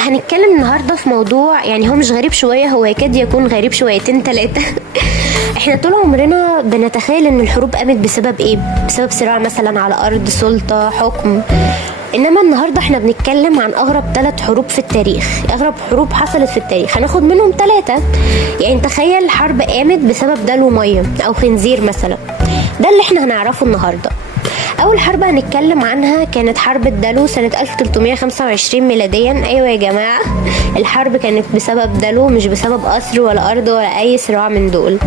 هنتكلم النهارده في موضوع يعني هو مش غريب شويه، هو يكاد يكون غريب شويتين ثلاثه. احنا طول عمرنا بنتخيل ان الحروب قامت بسبب ايه؟ بسبب صراع مثلا على ارض، سلطه، حكم. انما النهارده احنا بنتكلم عن اغرب 3 حروب في التاريخ، اغرب حروب حصلت في التاريخ، هناخد منهم 3. يعني تخيل حرب قامت بسبب دلو ميه او خنزير مثلا. ده اللي احنا هنعرفه النهارده. اول حرب هنتكلم عنها كانت حرب الدلو سنة 1325 ميلاديا. ايوه يا جماعة، الحرب كانت بسبب دلو، مش بسبب قصر ولا ارض ولا اي صراع من دول.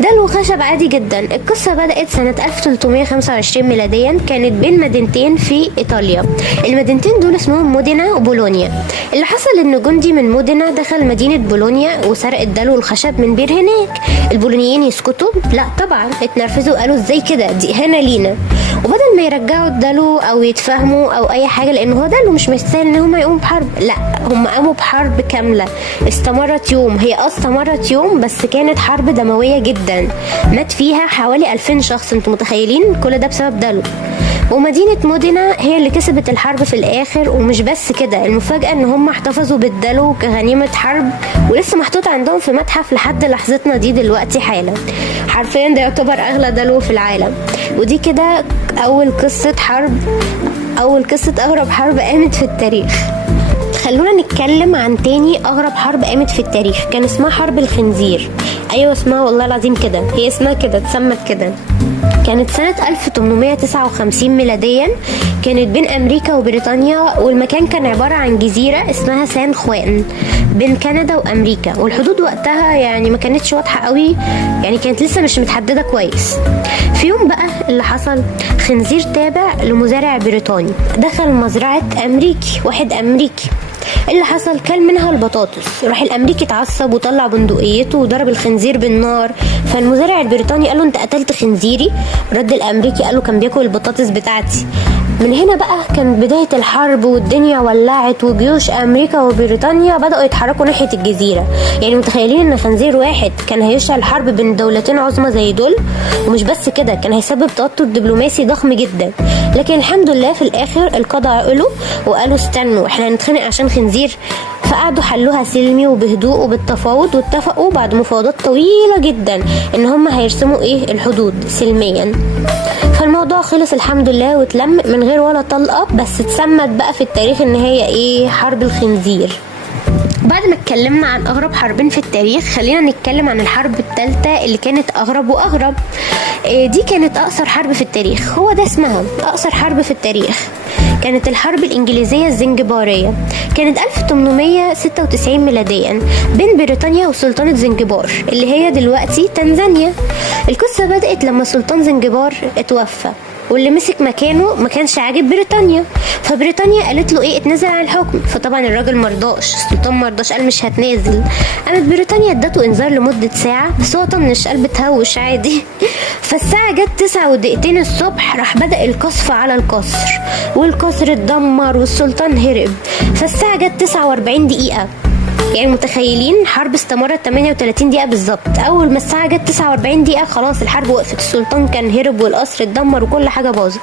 دلو خشب عادي جدا. القصة بدأت سنة 1325 ميلاديا، كانت بين مدينتين في ايطاليا. المدينتين دول اسمهم مودينا وبولونيا. اللي حصل ان جندي من مودينا دخل مدينة بولونيا وسرق الدلو الخشب من بير هناك. البولونيين يسكتوا؟ لا طبعا، اتنرفزوا، قالوا ازاي كده، دي اهانة لينا. وبدل ما يرجعوا الدلو او يتفاهموا او اي حاجه، لان هو دلو مش مستاهل ان هم يقوموا بحرب، لا هم قاموا بحرب كامله استمرت يوم. هي استمرت يوم، بس كانت حرب دمويه جدا، مات فيها حوالي 2000 شخص. انتوا متخيلين؟ كل ده بسبب دلو. ومدينة مودينا هي اللي كسبت الحرب في الآخر. ومش بس كده، المفاجأة ان هم احتفظوا بالدلو كغنيمة حرب، ولسه محطوط عندهم في متحف لحد لحظتنا دي دلوقتي حالا. حرفيا ده يعتبر أغلى دلو في العالم. ودي كده أول قصة أغرب حرب قامت في التاريخ. خلونا نتكلم عن تاني أغرب حرب قامت في التاريخ، كان اسمها حرب الخنزير. أيوة اسمها والله العظيم كده، هي اسمها كده، اتسمت كده. كانت سنة 1859 ميلاديا، كانت بين أمريكا وبريطانيا، والمكان كان عبارة عن جزيرة اسمها سان خوان بين كندا وأمريكا. والحدود وقتها يعني ما كانتش واضحة قوي، يعني كانت لسه مش متحددة كويس. في يوم بقى اللي حصل، خنزير تابع لمزارع بريطاني دخل مزرعة أمريكي، واحد أمريكي. اللي حصل، كل منها البطاطس. راح الامريكي اتعصب وطلع بندقيته وضرب الخنزير بالنار. فالمزارع البريطاني قال له انت قتلت خنزيري؟ رد الامريكي قال له كان بياكل البطاطس بتاعتي. من هنا بقى كانت بداية الحرب، والدنيا ولعت، وجيوش امريكا وبريطانيا بدأوا يتحركوا ناحية الجزيرة. يعني متخيلين ان خنزير واحد كان هيشعل حرب بين دولتين عظمى زي دول؟ ومش بس كده، كان هيسبب توتر دبلوماسي ضخم جدا. لكن الحمد لله في الاخر القضاء عقلوا وقالوا استنوا، احنا هنتخانق عشان خنزير؟ فقعدوا حلوها سلمي وبهدوء وبالتفاوض، واتفقوا بعد مفاوضات طويلة جدا ان هم هيرسموا الحدود سلميا. فالموضوع خلص الحمد لله واتلم من غير ولا طلقة، بس اتسمت بقى في التاريخ ان هي حرب الخنزير. بعد ما اتكلمنا عن اغرب حربين في التاريخ، خلينا نتكلم عن الحرب الثالثة اللي كانت اغرب واغرب. دي كانت اقصر حرب في التاريخ، هو ده اسمها، اقصر حرب في التاريخ. كانت الحرب الانجليزية الزنجبارية، كانت 1896 ميلاديا بين بريطانيا وسلطنة زنجبار اللي هي دلوقتي تنزانيا. القصة بدأت لما سلطان زنجبار اتوفى، واللي مسك مكانه ما كانش عاجب بريطانيا. فبريطانيا قالت له اتنازل عن الحكم. فطبعا الراجل مرضاش، السلطان مرضاش، قال مش هتنازل. قامت بريطانيا ادته انذار لمدة ساعة، بس هو طنش، قال بتهوش عادي. فالساعة جت 9:02 الصبح، راح بدأ القصف على القصر، والقصر اتدمر والسلطان هرب. فالساعة جت 49 دقيقة. يعني متخيلين؟ حرب استمرت 38 دقيقة بالظبط. أول ما الساعة جت 49 دقيقة خلاص الحرب وقفت، السلطان كان هرب والقصر اتدمر وكل حاجة باظت.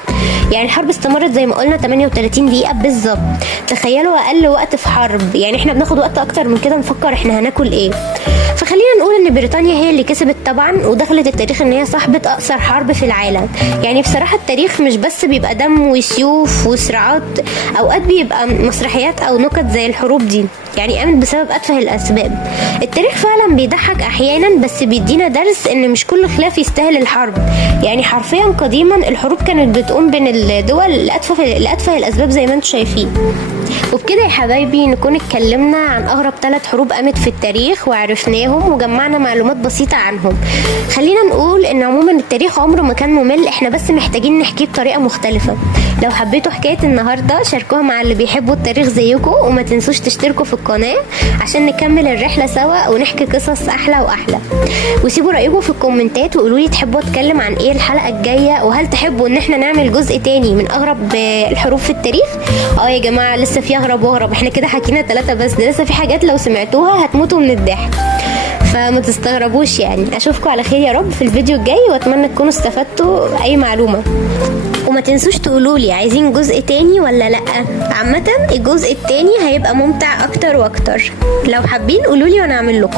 يعني الحرب استمرت زي ما قلنا 38 دقيقة بالظبط. تخيلوا أقل وقت في حرب، يعني احنا بناخد وقت أكتر من كده نفكر احنا هناكل ايه. فخلينا نقول ان بريطانيا هي اللي كسبت طبعا، ودخلت التاريخ ان هي صاحبة اقصر حرب في العالم. يعني بصراحة التاريخ مش بس بيبقى دم وسيوف وصراعات، اوقات بيبقى مسرحيات او نكت زي الحروب دي، يعني قامت بسبب اتفه الاسباب. التاريخ فعلا بيضحك احيانا، بس بيدينا درس ان مش كل خلاف يستاهل الحرب. يعني حرفيا قديما الحروب كانت بتقوم بين الدول لاتفه الاسباب زي ما انتم شايفين. وبكده يا حبايبي نكون اتكلمنا عن اغرب 3 حروب قامت في التاريخ وعرفناهم وجمعنا معلومات بسيطة عنهم. خلينا نقول ان عموما التاريخ عمره ما كان ممل، احنا بس محتاجين نحكيه بطريقة مختلفة. لو حبيتوا حكاية النهاردة شاركوها مع اللي بيحبوا التاريخ زيكم، وما تنسوش تشتركوا في القناة عشان نكمل الرحلة سوا ونحكي قصص احلى واحلى. وسيبوا رأيكم في الكومنتات وقولولي تحبوا اتكلم عن ايه الحلقة الجاية، وهل تحبوا ان احنا نعمل جزء تاني من اغرب الحروب في التاريخ؟ يا جماعة لسه في اغرب واغرب، احنا كده حكينا 3 بس، ده لسه في حاجات لو سمعتوها هتموتوا من الضحك، فما تستغربوش. يعني اشوفكم على خير يا رب في الفيديو الجاي، واتمنى تكونوا استفدتوا اي معلومة. وما تنسوش تقولولي عايزين جزء تاني ولا لأ. عامة الجزء التاني هيبقى ممتع اكتر واكتر، لو حابين قولولي وانا اعمل لكم.